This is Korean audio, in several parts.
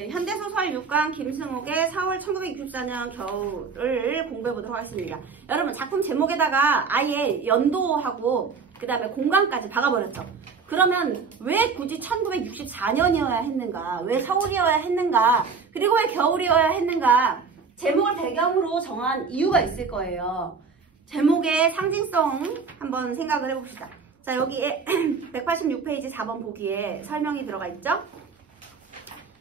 네, 현대소설 6강 김승옥의 4월 1964년 겨울을 공부해 보도록 하겠습니다. 여러분 작품 제목에다가 아예 연도하고 그 다음에 공간까지 박아버렸죠. 그러면 왜 굳이 1964년이어야 했는가? 왜 서울이어야 했는가? 그리고 왜 겨울이어야 했는가? 제목을 배경으로 정한 이유가 있을 거예요. 제목의 상징성 한번 생각을 해봅시다. 자, 여기에 186페이지 4번 보기에 설명이 들어가 있죠?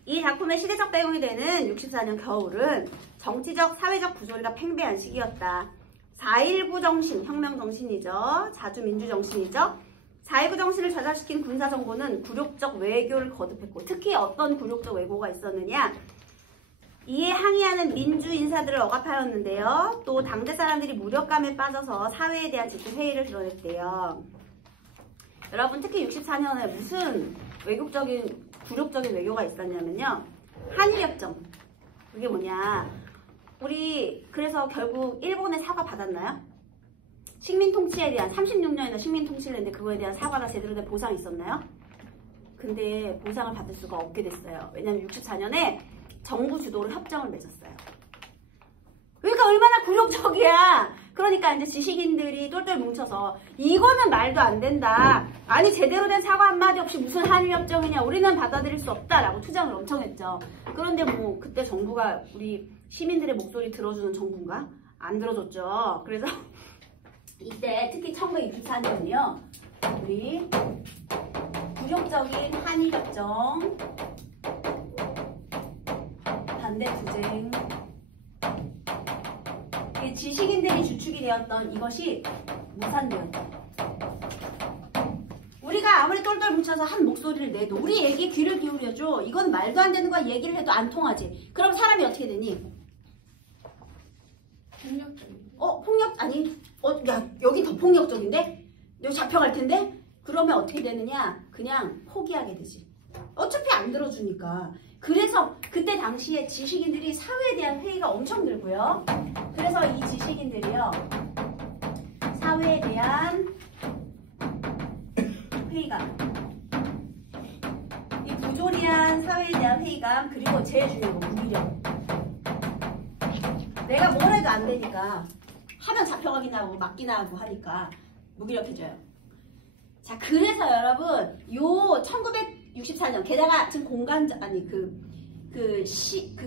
이 작품의 시대적 배경이 되는 64년 겨울은 정치적, 사회적 구조리가 팽배한 시기였다. 4.19 정신, 혁명 정신이죠. 자주민주 정신이죠. 4.19 정신을 좌절시킨 군사정부는 굴욕적 외교를 거듭했고, 특히 어떤 굴욕적 왜곡가 있었느냐? 이에 항의하는 민주 인사들을 억압하였는데요. 또 당대 사람들이 무력감에 빠져서 사회에 대한 집중 회의를 드러냈대요. 여러분 특히 64년에 무슨 외국적인 굴욕적인 외교가 있었냐면요. 한일협정. 그게 뭐냐. 우리 그래서 결국 일본에 사과 받았나요? 식민 통치에 대한 36년이나 식민 통치를 했는데 그거에 대한 사과나 제대로 된 보상이 있었나요? 근데 보상을 받을 수가 없게 됐어요. 왜냐하면 64년에 정부 주도로 협정을 맺었어요. 그러니까 얼마나 굴욕적이야. 그러니까 이제 지식인들이 똘똘 뭉쳐서 이거는 말도 안 된다. 아니 제대로 된 사과 한마디 없이 무슨 한일협정이냐. 우리는 받아들일 수 없다라고 투쟁을 엄청 했죠. 그런데 뭐 그때 정부가 우리 시민들의 목소리 들어주는 정부인가? 안 들어줬죠. 그래서 이때 특히 1964년이요. 우리 굴욕적인 한일협정 반대 투쟁 지식인들이 주축이 되었던 이것이 무산되었다. 우리가 아무리 똘똘 뭉쳐서 한 목소리를 내도 우리 얘기에 귀를 기울여줘. 이건 말도 안 되는 거야. 얘기를 해도 안 통하지. 그럼 사람이 어떻게 되니? 폭력적인. 폭력? 아니 야 여기 더 폭력적인데? 여기 잡혀갈 텐데? 그러면 어떻게 되느냐? 그냥 포기하게 되지. 어차피 안 들어주니까. 그래서 그때 당시에 지식인들이 사회에 대한 회의가 엄청 들고요. 그래서 이 지식인들이요. 사회에 대한 회의감. 이 부조리한 사회에 대한 회의감. 그리고 제일 중요한 건 무기력. 내가 뭘 해도 안 되니까 하면 잡혀가기나 하고 맞기나 하고 하니까 무기력해져요. 자, 그래서 여러분 요 1964년 게다가 지금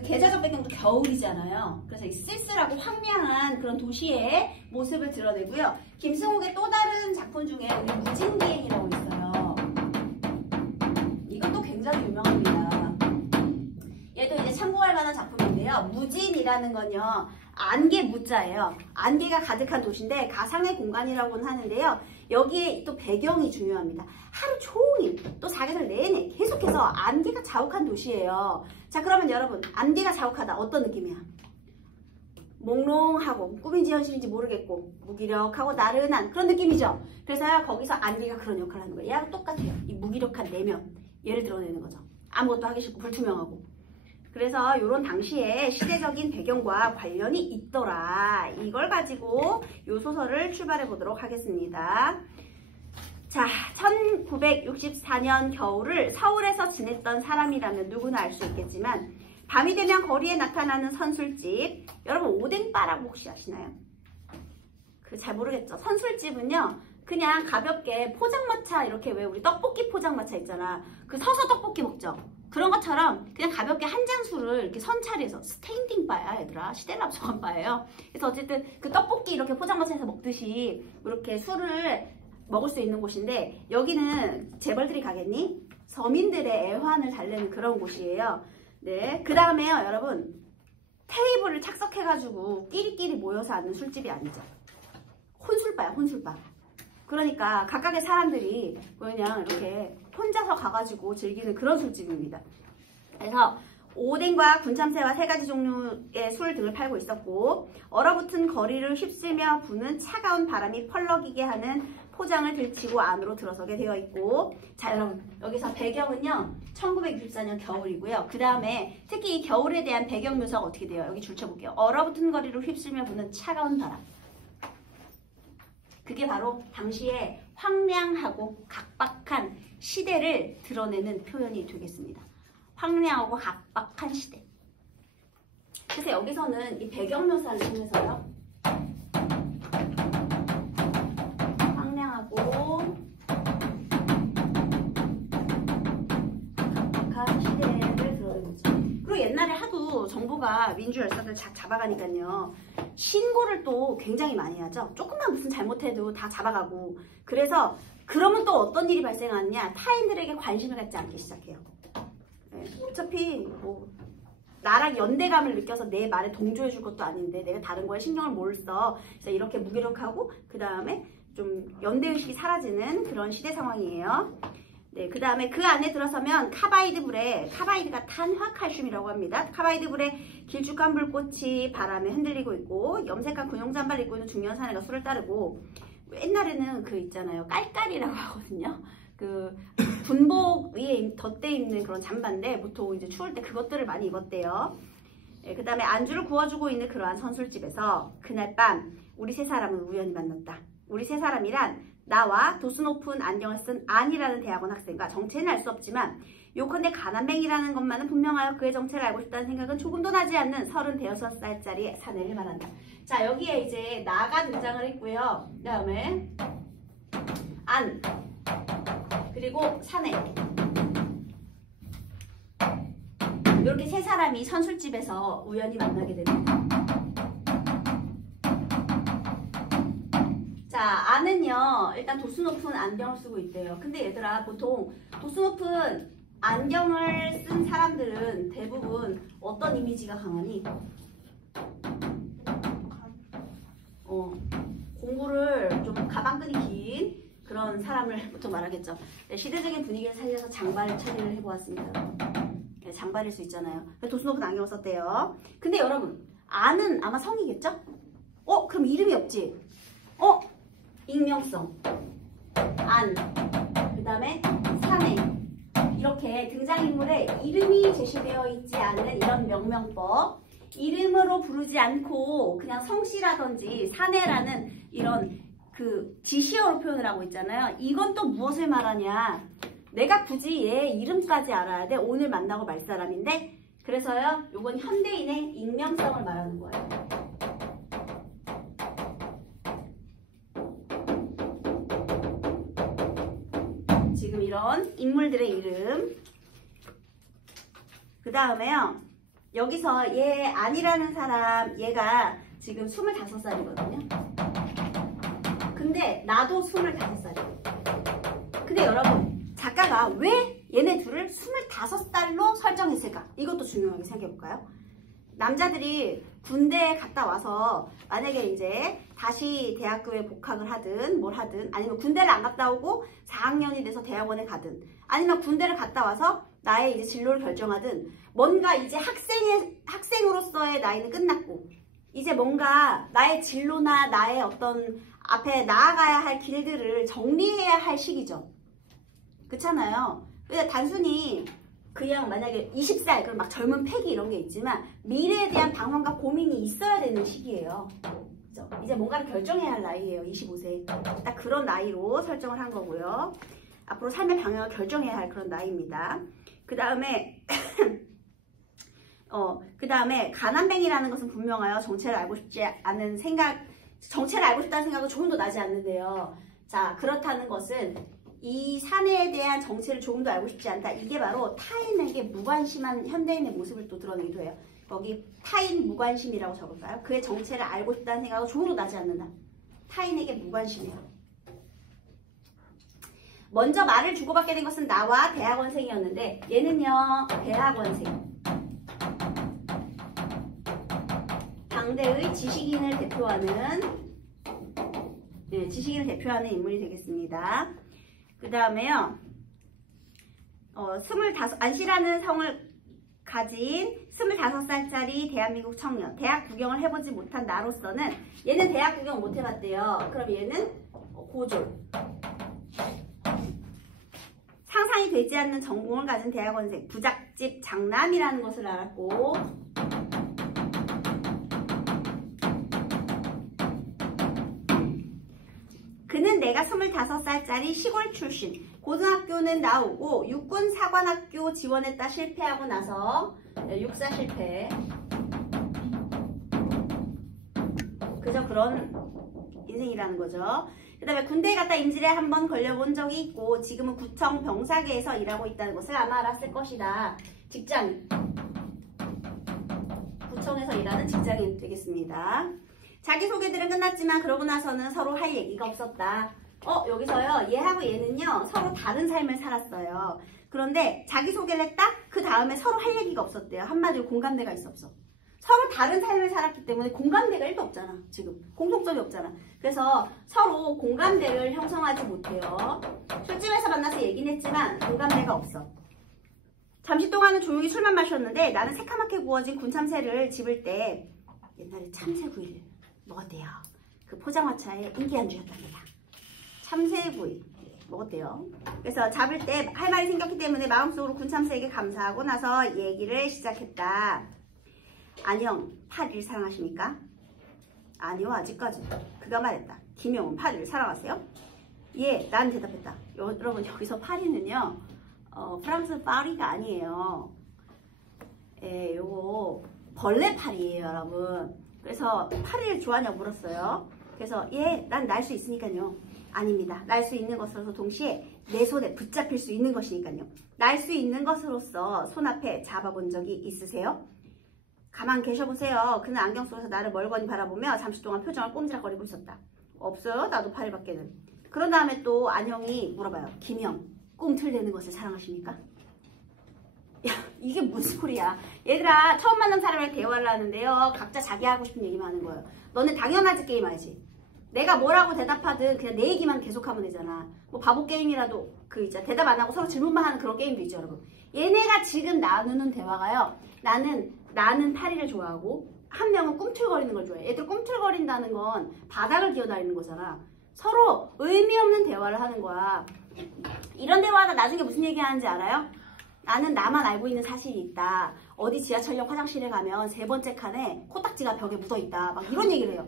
계좌적 배경도 겨울이잖아요. 그래서 이 쓸쓸하고 황량한 그런 도시의 모습을 드러내고요. 김승옥의 또 다른 작품 중에 우리 무진기행이라고 있어요. 이것도 굉장히 유명합니다. 얘도 이제 참고할 만한 작품인데요. 무진이라는 건요. 안개 무자예요. 안개가 가득한 도시인데 가상의 공간이라고는 하는데요. 여기에 또 배경이 중요합니다. 하루 종일 또 사계절 내내 계속해서 안개가 자욱한 도시예요. 자, 그러면 여러분 안개가 자욱하다 어떤 느낌이야? 몽롱하고 꿈인지 현실인지 모르겠고 무기력하고 나른한 그런 느낌이죠. 그래서 거기서 안개가 그런 역할을 하는 거예요. 얘랑 똑같아요. 이 무기력한 내면 얘를 드러내는 거죠. 아무것도 하기 싫고 불투명하고. 그래서 이런 당시에 시대적인 배경과 관련이 있더라. 이걸 가지고 이 소설을 출발해 보도록 하겠습니다. 자, 1964년 겨울을 서울에서 지냈던 사람이라면 누구나 알 수 있겠지만 밤이 되면 거리에 나타나는 선술집. 여러분 오뎅바라고 혹시 아시나요? 잘 모르겠죠. 선술집은요. 그냥 가볍게 포장마차 이렇게 왜 우리 떡볶이 포장마차 있잖아. 그 서서 떡볶이 먹죠. 그런 것처럼 그냥 가볍게 한 잔 술을 이렇게 선차리해서 스탠딩 바야 얘들아. 시대를 앞서간 바예요. 그래서 어쨌든 그 떡볶이 이렇게 포장마차에서 먹듯이 이렇게 술을 먹을 수 있는 곳인데 여기는 재벌들이 가겠니? 서민들의 애환을 달래는 그런 곳이에요. 네, 그 다음에요 여러분 테이블을 착석해가지고 끼리끼리 모여서 앉는 술집이 아니죠. 혼술바야 혼술바. 그러니까 각각의 사람들이 그냥 이렇게 혼자서 가가지고 즐기는 그런 술집입니다. 그래서 오뎅과 군참새와 3가지 종류의 술 등을 팔고 있었고 얼어붙은 거리를 휩쓸며 부는 차가운 바람이 펄럭이게 하는 포장을 들치고 안으로 들어서게 되어 있고 자 여러분 여기서 배경은요 1964년 겨울이고요. 그 다음에 특히 이 겨울에 대한 배경 묘사가 어떻게 돼요? 여기 줄쳐볼게요. 얼어붙은 거리를 휩쓸며 부는 차가운 바람. 그게 바로 당시에 황량하고 각박한 시대를 드러내는 표현이 되겠습니다. 황량하고 각박한 시대. 그래서 여기서는 이 배경 묘사를 통해서요. 황량하고 각박한 시대를 드러내는 거죠. 그리고 옛날에 하도 정부가 민주 열사들 잡아가니까요. 신고를 또 굉장히 많이 하죠. 조금만 무슨 잘못해도 다 잡아가고. 그래서 그러면 또 어떤 일이 발생하느냐. 타인들에게 관심을 갖지 않기 시작해요. 네, 어차피 뭐 나랑 연대감을 느껴서 내 말에 동조해 줄 것도 아닌데 내가 다른 거에 신경을 뭘 써. 그래서 이렇게 무기력하고 그 다음에 좀 연대의식이 사라지는 그런 시대 상황이에요. 네, 그 다음에 그 안에 들어서면 카바이드 불에, 카바이드가 탄화칼슘이라고 합니다. 카바이드 불에 길쭉한 불꽃이 바람에 흔들리고 있고 염색한 군용 잠바를 입고 있는 중년 사내가 술을 따르고 옛날에는 그 있잖아요. 깔깔이라고 하거든요. 그 군복 위에 덧대 입는 그런 잠바인데 보통 이제 추울 때 그것들을 많이 입었대요. 네, 그 다음에 안주를 구워주고 있는 그러한 선술집에서 그날 밤 우리 세 사람은 우연히 만났다. 우리 세 사람이란 나와 도수 높은 안경을 쓴 안이라는 대학원 학생과 정체는 알 수 없지만 요컨대 가난뱅이라는 것만은 분명하여 그의 정체를 알고 싶다는 생각은 조금도 나지 않는 36살짜리 사내를 말한다. 자, 여기에 이제 나가 등장을 했고요. 그 다음에 안, 그리고 사내, 이렇게 세 사람이 선술집에서 우연히 만나게 됩니다. 자, 안은요 일단 도수 높은 안경을 쓰고 있대요. 근데 얘들아, 보통 도수 높은 안경을 쓴 사람들은 대부분 어떤 이미지가 강하니? 공부를 좀 가방끈이 긴 그런 사람을 보통 말하겠죠. 네, 시대적인 분위기를 살려서 장발 처리를 해보았습니다. 네, 장발일 수 있잖아요. 도수 높은 안경을 썼대요. 근데 여러분, 안은 아마 성이겠죠? 그럼 이름이 없지? 익명성, 안, 그 다음에 사내, 이렇게 등장인물에 이름이 제시되어 있지 않은 이런 명명법, 이름으로 부르지 않고 그냥 성씨라든지 사내라는 이런 그 지시어로 표현을 하고 있잖아요. 이건 또 무엇을 말하냐. 내가 굳이 얘 이름까지 알아야 돼. 오늘 만나고 말 사람인데. 그래서요, 요건 현대인의 익명성을 말하는 거예요. 지금 이런 인물들의 이름. 그 다음에요, 여기서 얘 아니라는 사람, 얘가 지금 25살이거든요. 근데 나도 25살이에요. 근데 여러분, 작가가 왜 얘네 둘을 25살로 설정했을까? 이것도 중요하게 생각해볼까요? 남자들이 군대에 갔다 와서 만약에 이제 다시 대학교에 복학을 하든 뭘 하든, 아니면 군대를 안 갔다 오고 4학년이 돼서 대학원에 가든, 아니면 군대를 갔다 와서 나의 이제 진로를 결정하든, 뭔가 이제 학생으로서의 나이는 끝났고 이제 뭔가 나의 진로나 나의 어떤 앞에 나아가야 할 길들을 정리해야 할 시기죠. 그렇잖아요. 근데 단순히 그냥 만약에 20살 그럼 막 젊은 패기 이런 게 있지만 미래에 대한 방황과 고민이 있어야 되는 시기예요. 그죠? 이제 뭔가를 결정해야 할 나이예요. 25세. 딱 그런 나이로 설정을 한 거고요. 앞으로 삶의 방향을 결정해야 할 그런 나이입니다. 그 다음에 그 다음에 가난뱅이라는 것은 분명하여 정체를 알고 싶지 않은 정체를 알고 싶다는 생각은 조금도 나지 않는데요. 자, 그렇다는 것은 이 사내에 대한 정체를 조금도 알고 싶지 않다. 이게 바로 타인에게 무관심한 현대인의 모습을 또 드러내기도 해요. 거기 타인 무관심이라고 적을까요? 그의 정체를 알고 싶다는 생각은 조금도 나지 않는다. 타인에게 무관심이에요. 먼저 말을 주고받게 된 것은 나와 대학원생이었는데 얘는요, 대학원생. 당대의 지식인을 대표하는 인물이 되겠습니다. 그 다음에요, 안씨라는 성을 가진 25살짜리 대한민국 청년. 대학 구경을 해보지 못한 나로서는, 얘는 대학 구경 못 해봤대요. 그럼 얘는 고졸. 상상이 되지 않는 전공을 가진 대학원생. 부잣집 장남이라는 것을 알았고, 그는 내가 25살짜리 시골 출신. 고등학교는 나오고 육군 사관학교 지원했다 실패하고 나서 육사 실패. 그저 그런 인생이라는 거죠. 그 다음에 군대에 갔다 임질에 한번 걸려본 적이 있고 지금은 구청 병사계에서 일하고 있다는 것을 아마 알았을 것이다. 직장인. 구청에서 일하는 직장인 되겠습니다. 자기소개들은 끝났지만 그러고 나서는 서로 할 얘기가 없었다. 여기서요. 얘하고 얘는요. 서로 다른 삶을 살았어요. 그런데 자기소개를 했다? 그 다음에 서로 할 얘기가 없었대요. 한마디로 공감대가 있어 없어. 서로 다른 삶을 살았기 때문에 공감대가 1도 없잖아. 지금 공통점이 없잖아. 그래서 서로 공감대를 형성하지 못해요. 술집에서 만나서 얘기는 했지만 공감대가 없어. 잠시 동안은 조용히 술만 마셨는데 나는 새카맣게 구워진 군참새를 집을 때 옛날에 참새구이를 먹었대요. 그 포장마차의 인기 안주였답니다. 참새구이 먹었대요. 그래서 잡을 때 할 말이 생겼기 때문에 마음속으로 군참새에게 감사하고 나서 얘기를 시작했다. 안녕, 파리를 사랑하십니까? 아니요, 아직까지. 그가 말했다. 김영은 파리를 사랑하세요? 예, 난 대답했다. 여러분, 여기서 파리는요, 프랑스 파리가 아니에요. 예, 요거 벌레 파리예요, 여러분. 그래서 파리를 좋아하냐고 물었어요. 그래서 예, 난 날 수 있으니까요. 아닙니다. 날 수 있는 것으로서 동시에 내 손에 붙잡힐 수 있는 것이니까요. 날 수 있는 것으로서 손 앞에 잡아본 적이 있으세요? 가만 계셔보세요. 그는 안경 속에서 나를 멀거니 바라보며 잠시 동안 표정을 꼼지락거리고 있었다. 없어요. 나도 파리밖에는. 그런 다음에 또 안영이 물어봐요. 김영, 꿈틀대는 것을 사랑하십니까? 야, 이게 무슨 소리야. 얘들아, 처음 만난 사람이랑 대화를 하는데요. 각자 자기 하고 싶은 얘기만 하는 거예요. 너네 당연하지 게임 알지? 내가 뭐라고 대답하든 그냥 내 얘기만 계속하면 되잖아. 뭐 바보 게임이라도 그 있잖아. 대답 안 하고 서로 질문만 하는 그런 게임도 있죠, 여러분. 얘네가 지금 나누는 대화가요. 나는 파리를 좋아하고 한 명은 꿈틀거리는 걸 좋아해. 얘들 꿈틀거린다는 건 바닥을 기어다니는 거잖아. 서로 의미 없는 대화를 하는 거야. 이런 대화가 나중에 무슨 얘기 하는지 알아요? 나는 나만 알고 있는 사실이 있다. 어디 지하철역 화장실에 가면 3번째 칸에 코딱지가 벽에 묻어있다. 막 이런 얘기를 해요.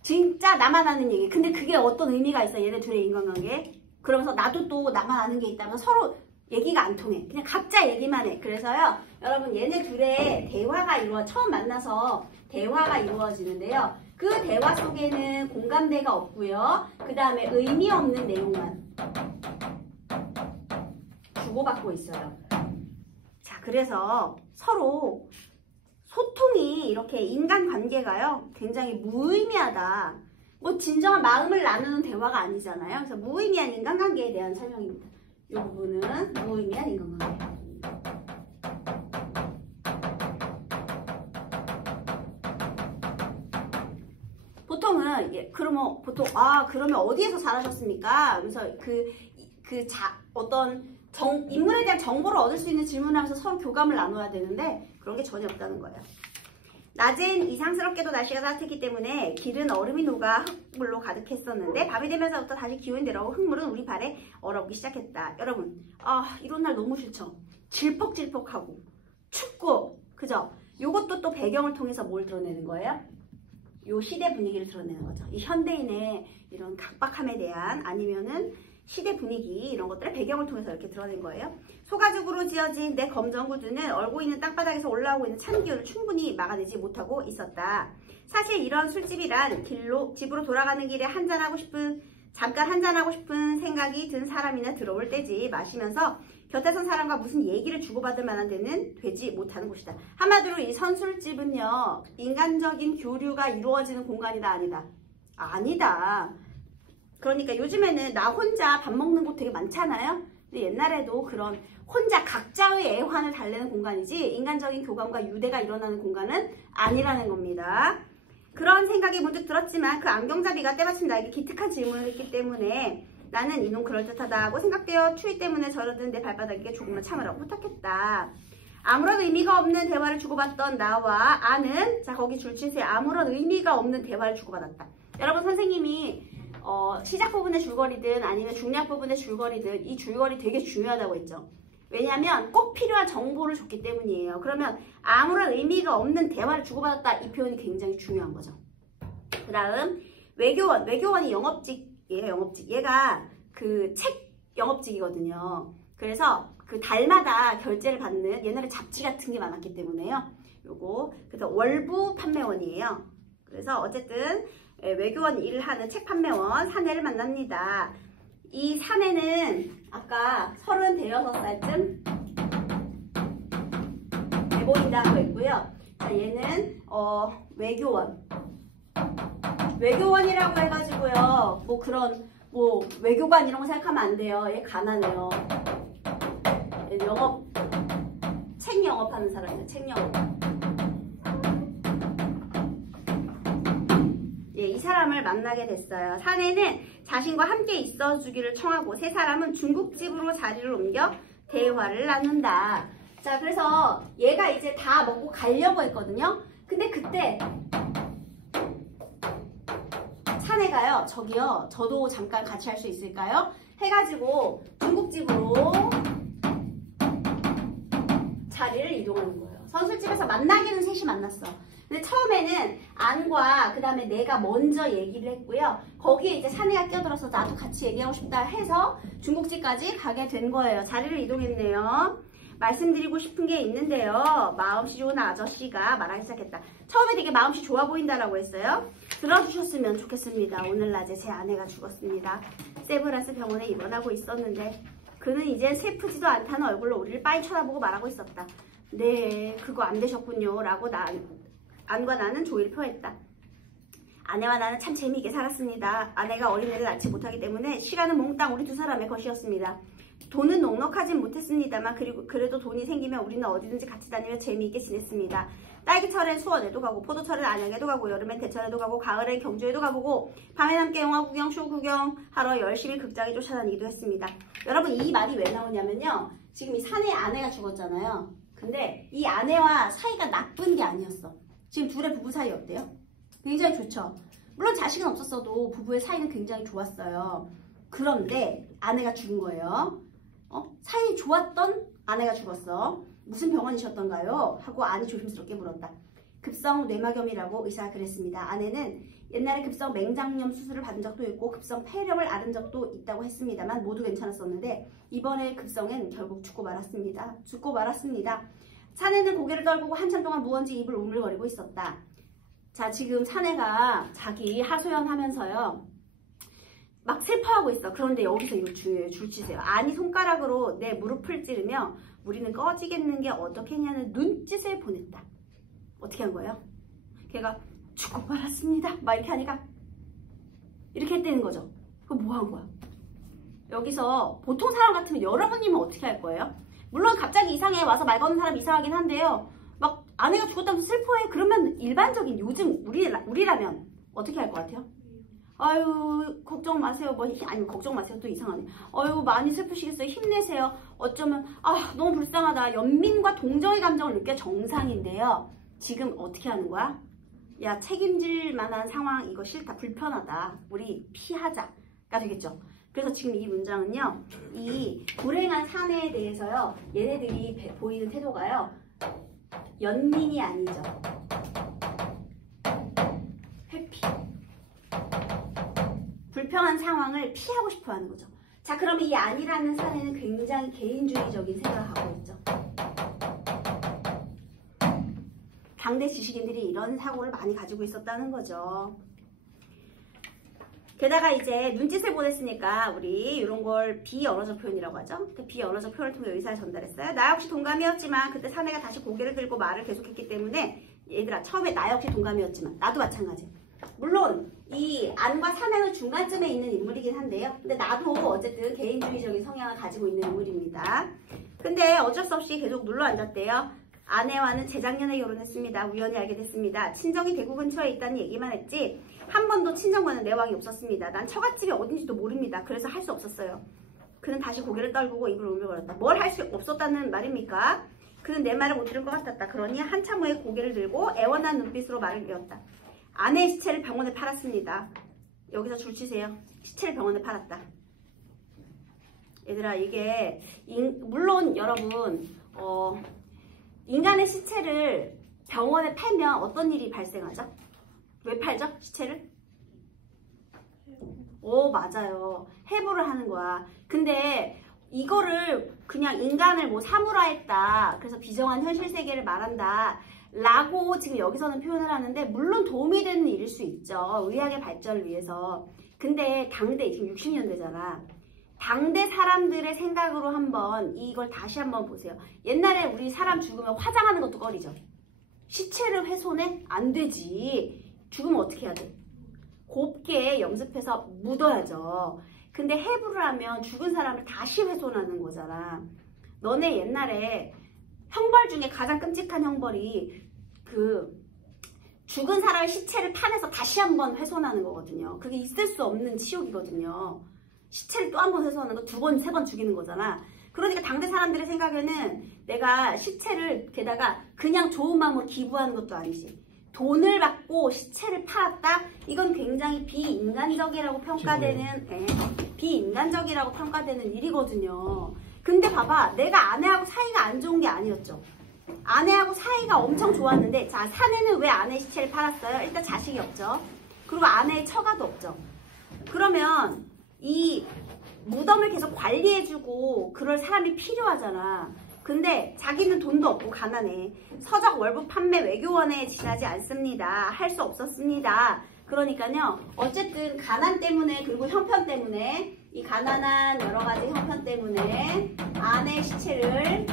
진짜 나만 아는 얘기. 근데 그게 어떤 의미가 있어, 얘네 둘의 인간관계에? 그러면서 나도 또 나만 아는 게 있다면 서로 얘기가 안 통해. 그냥 각자 얘기만 해. 그래서요, 여러분 얘네 둘의 대화가 처음 만나서 대화가 이루어지는데요. 그 대화 속에는 공감대가 없고요. 그 다음에 의미 없는 내용만 주고받고 있어요. 자, 그래서 서로 소통이 이렇게 인간관계가요. 굉장히 무의미하다. 뭐 진정한 마음을 나누는 대화가 아니잖아요. 그래서 무의미한 인간관계에 대한 설명입니다. 이 부분은 무의미한 인간관계. 보통은 그러면 그러면 어디에서 잘하셨습니까? 그래서 어떤 인물에 대한 정보를 얻을 수 있는 질문을 하면서 서로 교감을 나눠야 되는데 그런 게 전혀 없다는 거예요. 낮엔 이상스럽게도 날씨가 따뜻했기 때문에 길은 얼음이 녹아 흙물로 가득했었는데 밤이 되면서부터 다시 기온이 내려오고 흙물은 우리 발에 얼어오기 시작했다. 여러분, 이런 날 너무 싫죠? 질퍽질퍽하고 춥고, 그죠? 요것도 또 배경을 통해서 뭘 드러내는 거예요? 요 시대 분위기를 드러내는 거죠. 이 현대인의 이런 각박함에 대한 아니면은 시대 분위기 이런 것들을 배경을 통해서 이렇게 드러낸 거예요. 소가죽으로 지어진 내 검정 구두는 얼고 있는 땅바닥에서 올라오고 있는 찬 기운을 충분히 막아내지 못하고 있었다. 사실 이런 술집이란 집으로 돌아가는 길에 잠깐 한잔하고 싶은 생각이 든 사람이나 들어올 때지 마시면서 곁에 선 사람과 무슨 얘기를 주고받을 만한 데는 되지 못하는 곳이다. 한마디로 이 선술집은요. 인간적인 교류가 이루어지는 공간이다 아니다? 아니다. 그러니까 요즘에는 나 혼자 밥 먹는 곳 되게 많잖아요. 근데 옛날에도 그런 혼자 각자의 애환을 달래는 공간이지 인간적인 교감과 유대가 일어나는 공간은 아니라는 겁니다. 그런 생각이 문득 들었지만 그 안경잡이가 때마침 나에게 기특한 질문을 했기 때문에 나는 이놈 그럴듯하다 하고 생각되어 추위 때문에 절어든 내 발바닥에 조금만 참으라고 부탁했다. 아무런 의미가 없는 대화를 주고받던 나와 아는 거기 줄치세요. 아무런 의미가 없는 대화를 주고받았다. 여러분 선생님이 시작 부분의 줄거리든 아니면 중략 부분의 줄거리든 이 줄거리 되게 중요하다고 했죠. 왜냐하면 꼭 필요한 정보를 줬기 때문이에요. 그러면 아무런 의미가 없는 대화를 주고받았다 이 표현이 굉장히 중요한 거죠. 그 다음 외교원이 영업직 얘가 영업직. 얘가 그 책 영업직이거든요. 그래서 그 달마다 결제를 받는 옛날에 잡지 같은 게 많았기 때문에요. 요거 그래서 월부 판매원이에요. 그래서 어쨌든 외교원 일을 하는 책 판매원 사내를 만납니다. 이 사내는 아까 36살쯤 돼 보인다고 했고요. 얘는 외교원이라고 해가지고요. 뭐 그런 뭐 외교관 이런 거 생각하면 안 돼요. 얘 가난해요. 책 영업하는 사람이에요. 책 영업. 예, 이 사람을 만나게 됐어요. 사내는 자신과 함께 있어주기를 청하고 세 사람은 중국집으로 자리를 옮겨 대화를 나눈다. 자, 그래서 얘가 이제 다 먹고 가려고 했거든요. 근데 그때 사내가요, 저기요, 저도 잠깐 같이 할 수 있을까요? 해가지고 중국집으로 자리를 이동하는 거예요. 선술집에서 만나기는 셋이 만났어. 근데 처음에는 안과 그 다음에 내가 먼저 얘기를 했고요. 거기에 이제 사내가 끼어들어서 나도 같이 얘기하고 싶다 해서 중국집까지 가게 된 거예요. 자리를 이동했네요. 말씀드리고 싶은 게 있는데요. 마음씨 좋은 아저씨가 말하기 시작했다. 처음에 되게 마음씨 좋아 보인다라고 했어요. 들어주셨으면 좋겠습니다. 오늘 낮에 제 아내가 죽었습니다. 세브란스 병원에 입원하고 있었는데 그는 이젠 슬프지도 않다는 얼굴로 우리를 빤히 쳐다보고 말하고 있었다. 네, 그거 안 되셨군요. 라고 안과 나는 조의를 표했다. 아내와 나는 참 재미있게 살았습니다. 아내가 어린애를 낳지 못하기 때문에 시간은 몽땅 우리 두 사람의 것이었습니다. 돈은 넉넉하진 못했습니다만 그래도 돈이 생기면 우리는 어디든지 같이 다니며 재미있게 지냈습니다. 딸기철엔 수원에도 가고 포도철엔 안양에도 가고 여름엔 대천에도 가고 가을엔 경주에도 가보고 밤엔 함께 영화 구경, 쇼 구경 하러 열심히 극장에 쫓아다니기도 했습니다. 여러분 이 말이 왜 나오냐면요. 지금 이 사내의 아내가 죽었잖아요. 근데 이 아내와 사이가 나쁜 게 아니었어. 지금 둘의 부부 사이 어때요? 굉장히 좋죠. 물론 자식은 없었어도 부부의 사이는 굉장히 좋았어요. 그런데 아내가 죽은 거예요. 사이 좋았던 아내가 죽었어. 무슨 병원이셨던가요? 하고 안이 조심스럽게 물었다. 급성 뇌막염이라고 의사가 그랬습니다. 아내는 옛날에 급성 맹장염 수술을 받은 적도 있고 급성 폐렴을 앓은 적도 있다고 했습니다만 모두 괜찮았었는데 이번에 급성엔 결국 죽고 말았습니다. 사내는 고개를 떨구고 한참 동안 무언지 입을 우물거리고 있었다. 자, 지금 사내가 자기 하소연하면서요. 막 슬퍼하고 있어. 그런데 여기서 이거 줄 치세요. 아니 손가락으로 내 무릎을 찌르며 우리는 꺼지겠는 게 어떻겠냐는 눈짓을 보냈다. 어떻게 한 거예요? 걔가 죽고 말았습니다. 막 이렇게 하니까 이렇게 했다는 거죠. 그럼 뭐 한 거야? 여기서 보통 사람 같으면 여러분이면 어떻게 할 거예요? 물론 갑자기 이상해 와서 말 거는 사람 이상하긴 한데요. 막 아내가 죽었다면서 슬퍼해. 그러면 일반적인 요즘 우리라면 어떻게 할 것 같아요? 아유 걱정 마세요. 아니 걱정 마세요. 또 이상하네. 아유 많이 슬프시겠어요. 힘내세요. 어쩌면 너무 불쌍하다. 연민과 동정의 감정을 느껴 정상인데요. 지금 어떻게 하는 거야? 야 책임질 만한 상황 이거 싫다. 불편하다. 우리 피하자가 되겠죠. 그래서 지금 이 문장은요. 이 불행한 사내에 대해서요. 얘네들이 보이는 태도가요. 연민이 아니죠. 회피. 불편한 상황을 피하고 싶어 하는 거죠. 자, 그러면 이 아니라는 사내는 굉장히 개인주의적인 생각을 하고 있죠. 당대 지식인들이 이런 사고를 많이 가지고 있었다는 거죠. 게다가 이제 눈짓을 보냈으니까 우리 이런 걸 비언어적 표현이라고 하죠. 비언어적 표현을 통해 의사를 전달했어요. 나 역시 동감이었지만 그때 사내가 다시 고개를 들고 말을 계속했기 때문에 얘들아 처음에 나 역시 동감이었지만 나도 마찬가지. 물론 이 안과 사내는 중간쯤에 있는 인물이긴 한데요. 근데 나도 어쨌든 개인주의적인 성향을 가지고 있는 인물입니다. 근데 어쩔 수 없이 계속 눌러앉았대요. 아내와는 재작년에 결혼했습니다. 우연히 알게 됐습니다. 친정이 대구 근처에 있다는 얘기만 했지 한 번도 친정과는 내왕이 없었습니다. 난 처갓집이 어딘지도 모릅니다. 그래서 할 수 없었어요. 그는 다시 고개를 떨구고 입을 울물거렸다. 뭘 할 수 없었다는 말입니까? 그는 내 말을 못 들은 것 같았다. 그러니 한참 후에 고개를 들고 애원한 눈빛으로 말을 이었다. 아내의 시체를 병원에 팔았습니다. 여기서 줄 치세요. 시체를 병원에 팔았다. 얘들아 이게 물론 여러분 인간의 시체를 병원에 팔면 어떤 일이 발생하죠? 왜 팔죠? 시체를? 맞아요. have를 하는 거야. 근데 이거를 그냥 인간을 뭐 사물화했다. 그래서 비정한 현실 세계를 말한다. 라고 지금 여기서는 표현을 하는데 물론 도움이 되는 일일 수 있죠. 의학의 발전을 위해서. 근데 당대 지금 60년대잖아. 당대 사람들의 생각으로 한번 이걸 다시 한번 보세요. 옛날에 우리 사람 죽으면 화장하는 것도 꺼리죠. 시체를 훼손해? 안 되지. 죽으면 어떻게 해야 돼? 곱게 염습해서 묻어야죠. 근데 해부를 하면 죽은 사람을 다시 훼손하는 거잖아. 너네 옛날에 형벌 중에 가장 끔찍한 형벌이 그 죽은 사람의 시체를 파내서 다시 한번 훼손하는 거거든요. 그게 있을 수 없는 치욕이거든요. 시체를 또 한 번 훼손하는 거 2번, 3번 죽이는 거잖아. 그러니까 당대 사람들의 생각에는 내가 시체를 게다가 그냥 좋은 마음으로 기부하는 것도 아니지. 돈을 받고 시체를 팔았다? 이건 굉장히 비인간적이라고 평가되는 비인간적이라고 평가되는 일이거든요. 근데 봐봐, 내가 아내하고 사이가 안 좋은 게 아니었죠. 아내하고 사이가 엄청 좋았는데, 자, 사내는 왜 아내 시체를 팔았어요? 일단 자식이 없죠. 그리고 아내의 처가도 없죠. 그러면 이 무덤을 계속 관리해주고 그럴 사람이 필요하잖아. 근데 자기는 돈도 없고 가난해. 서적 월북 판매 외교원에 지나지 않습니다. 할 수 없었습니다. 그러니까요. 어쨌든 가난 때문에 그리고 형편 때문에 이 가난한 여러 가지 형편 때문에 아내 시체를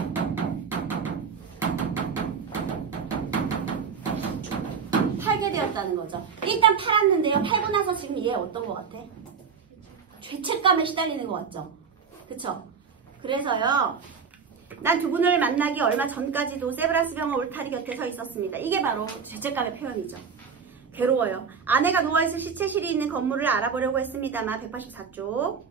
팔게 되었다는 거죠. 일단 팔았는데요. 팔고 나서 지금 얘 어떤 것 같아? 죄책감에 시달리는 것 같죠? 그쵸? 그래서요. 난 두 분을 만나기 얼마 전까지도 세브란스 병원 울타리 곁에 서 있었습니다. 이게 바로 죄책감의 표현이죠. 괴로워요. 아내가 누워있을 시체실이 있는 건물을 알아보려고 했습니다만 184쪽.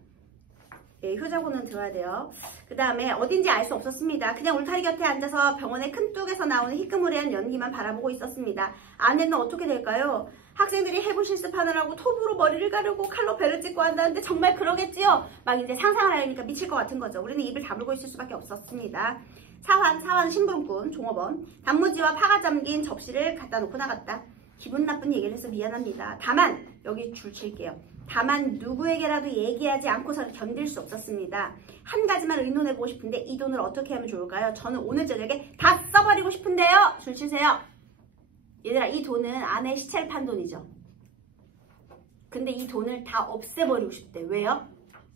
예, 효자고는 들어야 돼요. 그 다음에 어딘지 알 수 없었습니다. 그냥 울타리 곁에 앉아서 병원의 큰 뚝에서 나오는 희끄무레한 연기만 바라보고 있었습니다. 아내는 어떻게 될까요? 학생들이 해부 실습하느라고 톱으로 머리를 가르고 칼로 배를 찢고 한다는데 정말 그러겠지요? 막 이제 상상을 하려니까 미칠 것 같은 거죠. 우리는 입을 다물고 있을 수밖에 없었습니다. 사환은 심부름꾼, 종업원, 단무지와 파가 잠긴 접시를 갖다 놓고 나갔다. 기분 나쁜 얘기를 해서 미안합니다. 다만, 여기 줄 칠게요. 다만 누구에게라도 얘기하지 않고서는 견딜 수 없었습니다. 한 가지만 의논해보고 싶은데 이 돈을 어떻게 하면 좋을까요? 저는 오늘 저녁에 다 써버리고 싶은데요. 줄 치세요. 얘들아, 이 돈은 아내의 시체를 판 돈이죠. 근데 이 돈을 다 없애버리고 싶대. 왜요?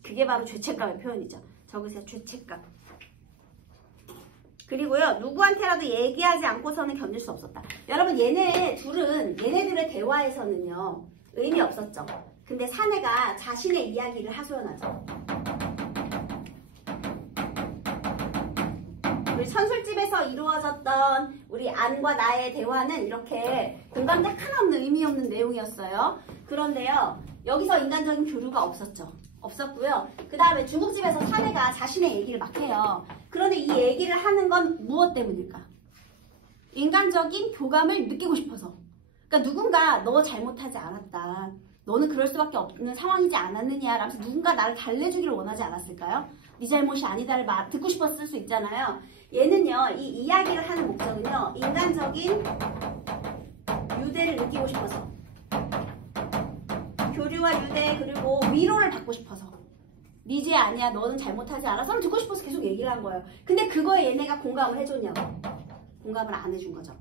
그게 바로 죄책감의 표현이죠. 적으세요. 죄책감. 그리고요, 누구한테라도 얘기하지 않고서는 견딜 수 없었다. 여러분, 얘네들의 대화에서는요, 의미 없었죠. 근데 사내가 자신의 이야기를 하소연하죠. 우리 선술집에서 이루어졌던 우리 안과 나의 대화는 이렇게 공감대 하나 없는 의미 없는 내용이었어요. 그런데요, 여기서 인간적인 교류가 없었고요. 그 다음에 중국집에서 사내가 자신의 얘기를 막 해요. 그런데 이 얘기를 하는 건 무엇 때문일까? 인간적인 교감을 느끼고 싶어서. 그러니까 누군가 너 잘못하지 않았다. 너는 그럴 수밖에 없는 상황이지 않았느냐 라면서 누군가 나를 달래주기를 원하지 않았을까요? 네 잘못이 아니다를 듣고 싶었을 수 있잖아요. 얘는요, 이 이야기를 하는 목적은요, 인간적인 유대를 느끼고 싶어서, 교류와 유대 그리고 위로를 받고 싶어서, 네 죄 아니야, 너는 잘못하지 않아서 듣고 싶어서 계속 얘기를 한 거예요. 근데 그거에 얘네가 공감을 해줬냐고. 공감을 안 해준 거죠.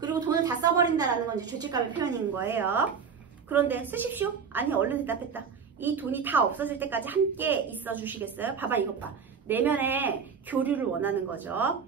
그리고 돈을 다 써버린다라는 건 이제 죄책감의 표현인 거예요. 그런데 쓰십시오. 아니, 얼른 대답했다. 이 돈이 다 없어질 때까지 함께 있어 주시겠어요? 봐봐, 이것 봐. 내면의 교류를 원하는 거죠.